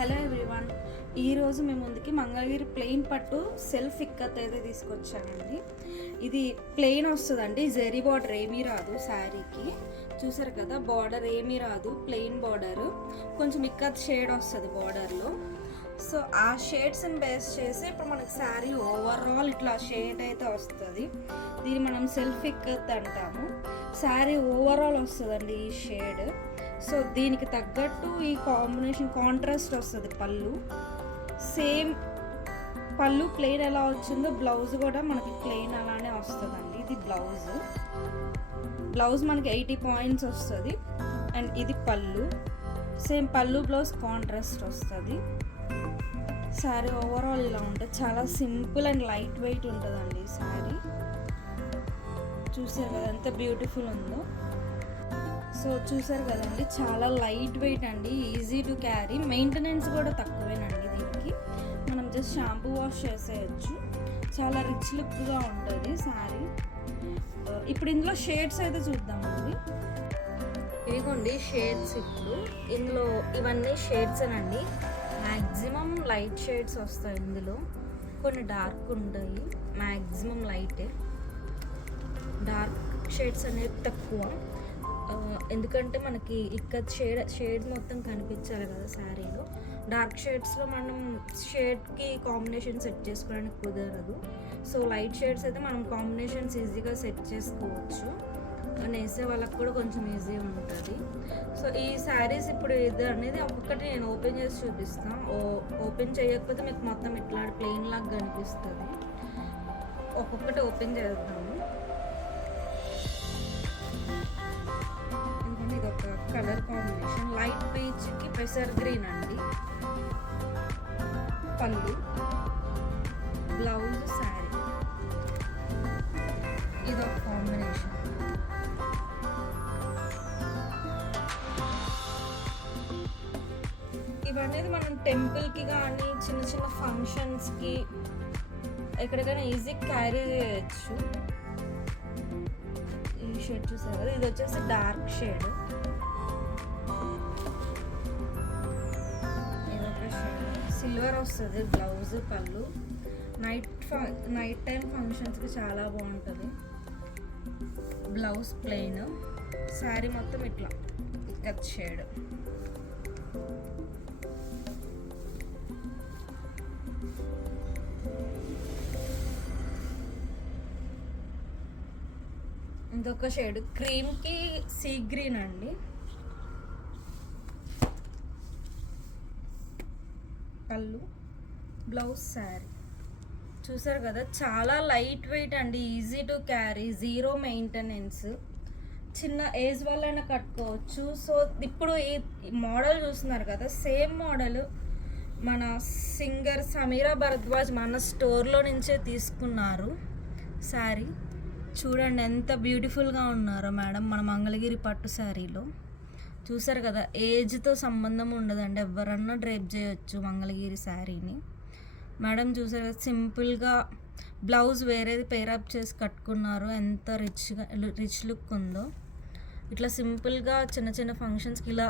Hello everyone, ఈరోజు మేము ముందుకి మంగళగిరి ప్లెయిన్ పట్టు సెల్ఫ్ ఇక్కత్ అయితే తీసుకొచ్చానండి. ఇది ప్లెయిన్ వస్తుందండి, జెరీ బార్డర్ ఏమీ రాదు శారీకి. చూసారు కదా, బార్డర్ ఏమీ రాదు, ప్లెయిన్ బార్డర్, కొంచెం ఇక్కత్ షేడ్ వస్తుంది బార్డర్లో. సో ఆ షేడ్స్ని బేస్ చేసి ఇప్పుడు మనకి శారీ ఓవరాల్ ఇట్లా షేడ్ అయితే వస్తుంది. దీన్ని మనం సెల్ఫ్ ఇక్కత్ అంటాము. శారీ ఓవరాల్ వస్తుందండి ఈ షేడ్. సో దీనికి తగ్గట్టు ఈ కాంబినేషన్ కాంట్రాస్ట్ వస్తుంది. పళ్ళు సేమ్, పళ్ళు ప్లెయిన్ ఎలా వచ్చిందో బ్లౌజ్ కూడా మనకి ప్లెయిన్ అలానే వస్తుందండి. ఇది బ్లౌజ్ మనకి 80 పాయింట్స్ వస్తుంది. అండ్ ఇది పళ్ళు, సేమ్ పళ్ళు బ్లౌజ్ కాంట్రాస్ట్ వస్తుంది. శారీ ఓవరాల్ ఇలా ఉంటుంది, చాలా సింపుల్ అండ్ లైట్ వెయిట్ ఉంటుందండి శారీ. చూసారు కదా ఎంత బ్యూటిఫుల్ ఉందో. సో చూసారు కదండి, చాలా లైట్ వెయిట్ అండి, ఈజీ టు క్యారీ, మెయింటెనెన్స్ కూడా తక్కువేనండి. దీనికి మనం జస్ట్ షాంపూ వాష్ చేసేయచ్చు. చాలా రిచ్ లుక్గా ఉంటుంది శారీ. ఇప్పుడు ఇందులో షేడ్స్ అయితే చూద్దామండి. ఇదిగోండి షేడ్స్. ఇప్పుడు ఇందులో ఇవన్నీ షేడ్స్ అనండి. మ్యాక్సిమం లైట్ షేడ్స్ వస్తాయి ఇందులో, కొన్ని డార్క్ ఉంటాయి, మ్యాక్సిమం లైటే. డార్క్ షేడ్స్ అనేది తక్కువ, ఎందుకంటే మనకి ఇక్కడ షేడ్ మొత్తం కనిపించాలి కదా శారీలో. డార్క్ షేడ్స్లో మనం షేడ్కి కాంబినేషన్ సెట్ చేసుకోవడానికి కుదరదు. సో లైట్ షేడ్స్ అయితే మనం కాంబినేషన్స్ ఈజీగా సెట్ చేసుకోవచ్చు, వేసే వాళ్ళకి కూడా కొంచెం ఈజీగా ఉంటుంది. సో ఈ శారీస్ ఇప్పుడు ఇది అనేది ఒక్కొక్కటి నేను ఓపెన్ చేసి చూపిస్తాను. ఓపెన్ చేయకపోతే మీకు మొత్తం ఇట్లా ప్లెయిన్ లాగా కనిపిస్తుంది. ఒక్కొక్కటి ఓపెన్ చేద్దాము. ఇది ఒక కలర్ కాంబినేషన్, లైట్ పీచ్కి పెసర్ గ్రీన్ అండి. పళ్ళు, బ్లౌజ్, శారీ, ఇది ఒక కాంబినేషన్. ఇవన్నీ మనం టెంపుల్కి కానీ చిన్న చిన్న ఫంక్షన్స్కి ఎక్కడికైనా ఈజీ క్యారీ చేయొచ్చు. ఈ షేడ్ చూసారు కదా, ఇది వచ్చేసి డార్క్ షేడ్. ఇదొక షేడ్ సిల్వర్ వస్తుంది. బ్లౌజ్, పళ్ళు, నైట్ టైం ఫంక్షన్స్కి చాలా బాగుంటుంది. బ్లౌజ్ ప్లెయిన్, శారీ మొత్తం ఇట్లా ఇక్కత్ షేడ్. ఇంకొక షేడ్ క్రీమ్కి సీ గ్రీన్ అండి. పళ్ళు, బ్లౌజ్, శారీ. చూసారు కదా, చాలా లైట్ వెయిట్ అండి, easy to carry, zero maintenance, చిన్న ఏజ్ వాళ్ళైనా కట్టుకోవచ్చు. సో ఇప్పుడు ఈ మోడల్ చూస్తున్నారు కదా, సేమ్ మోడల్ మన సింగర్ సమీరా భరద్వాజ్ మన స్టోర్లో నుంచే తీసుకున్నారు శారీ. చూడండి ఎంత బ్యూటిఫుల్గా ఉన్నారో మేడం మన మంగళగిరి పట్టు శారీలో. చూసారు కదా, ఏజ్తో సంబంధం ఉండదండి, ఎవరన్నా డ్రేప్ చేయొచ్చు మంగళగిరి శారీని. మేడం చూసారు కదా, సింపుల్గా బ్లౌజ్ వేరేది పేరప్ చేసి కట్టుకున్నారు, ఎంత రిచ్ లుక్ ఉందో. ఇట్లా సింపుల్గా చిన్న చిన్న ఫంక్షన్స్కి ఇలా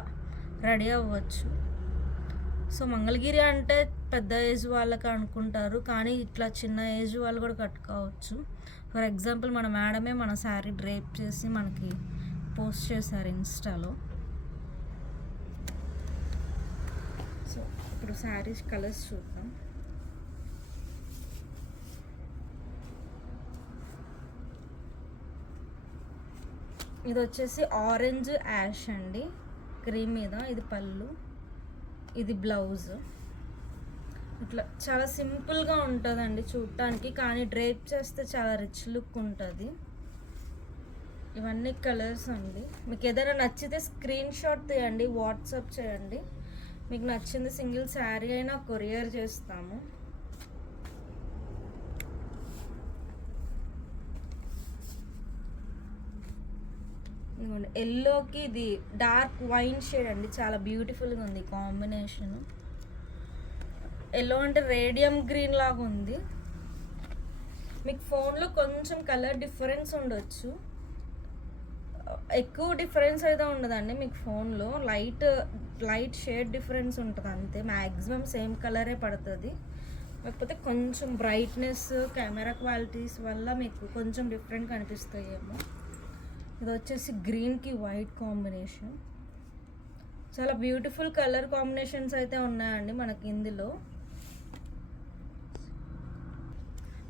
రెడీ అవ్వచ్చు. సో మంగళగిరి అంటే పెద్ద ఏజ్ వాళ్ళకి అనుకుంటారు, కానీ ఇట్లా చిన్న ఏజ్ వాళ్ళు కూడా కట్టుకోవచ్చు. ఫర్ ఎగ్జాంపుల్ మన మేడమే మన శారీ డ్రేప్ చేసి మనకి పోస్ట్ చేశారు ఇన్స్టాలో. సో ఇప్పుడు శారీస్ కలర్స్ చూద్దాం. ఇది వచ్చేసి ఆరెంజ్ యాష్ అండి, క్రీమ్ మీద. ఇది పళ్ళు, ఇది బ్లౌజ్. ఇట్లా చాలా సింపుల్గా ఉంటుందండి చూడటానికి, కానీ డ్రేప్ చేస్తే చాలా రిచ్ లుక్ ఉంటుంది. ఇవన్నీ కలర్స్ అండి. మీకు ఏదైనా నచ్చితే స్క్రీన్ షాట్ తీయండి, వాట్సాప్ చేయండి. మీకు నచ్చింది సింగిల్ శారీ అయినా కొరియర్ చేస్తాము. ఎల్లోకి ఇది డార్క్ వైన్ షేడ్ అండి, చాలా బ్యూటిఫుల్గా ఉంది కాంబినేషన్. ఎల్లో అంటే రేడియం గ్రీన్ లాగా ఉంది. మీకు ఫోన్లో కొంచెం కలర్ డిఫరెన్స్ ఉండొచ్చు, ఎక్కువ డిఫరెన్స్ అయితే ఉండదండి మీకు ఫోన్లో. లైట్ షేడ్ డిఫరెన్స్ ఉంటుంది అంతే. మ్యాక్సిమం సేమ్ కలరే పడుతుంది. కాకపోతే కొంచెం బ్రైట్నెస్, కెమెరా క్వాలిటీస్ వల్ల మీకు కొంచెం డిఫరెంట్ కనిపిస్తాయేమో. ఇది వచ్చేసి గ్రీన్కి వైట్ కాంబినేషన్. చాలా బ్యూటిఫుల్ కలర్ కాంబినేషన్స్ అయితే ఉన్నాయండి మనకి ఇందులో.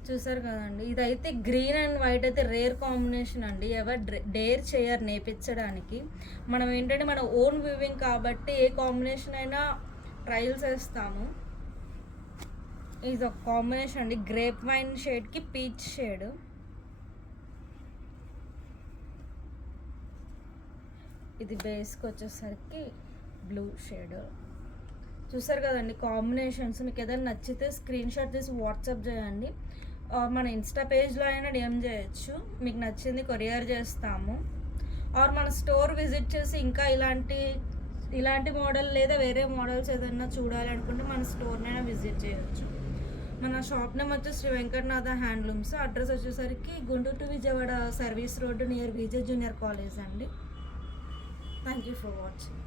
చూసారు కదండి, ఇదైతే గ్రీన్ అండ్ వైట్ అయితే రేర్ కాంబినేషన్ అండి. ఎవరు డేర్ చేయరు నేర్పించడానికి. మనం ఏంటంటే మన ఓన్ వ్యూవింగ్ కాబట్టి ఏ కాంబినేషన్ అయినా ట్రయల్స్ వేస్తాము. ఇది ఒక కాంబినేషన్ అండి, గ్రేప్ వైన్ షేడ్కి పీచ్ షేడ్. ఇది బేస్కి వచ్చేసరికి బ్లూ షేడ్. చూసారు కదండి కాంబినేషన్స్. మీకు ఏదైనా నచ్చితే స్క్రీన్ షాట్ తీసి వాట్సాప్ చేయండి. మన ఇన్స్టా పేజ్లో అయినా డిఎం చేయొచ్చు. మీకు నచ్చింది కొరియర్ చేస్తాము. ఆర్ మన స్టోర్ విజిట్ చేసి ఇంకా ఇలాంటి మోడల్ లేదా వేరే మోడల్స్ ఏదైనా చూడాలి అనుకుంటే మన స్టోర్నైనా విజిట్ చేయొచ్చు. మన షాప్ నేమ్ వచ్చి శ్రీ వెంకటనాథ హ్యాండ్లూమ్స్. అడ్రస్ వచ్చేసరికి Guntur to Vijayawada service road near Vijay junior college అండి. Thank you for watching.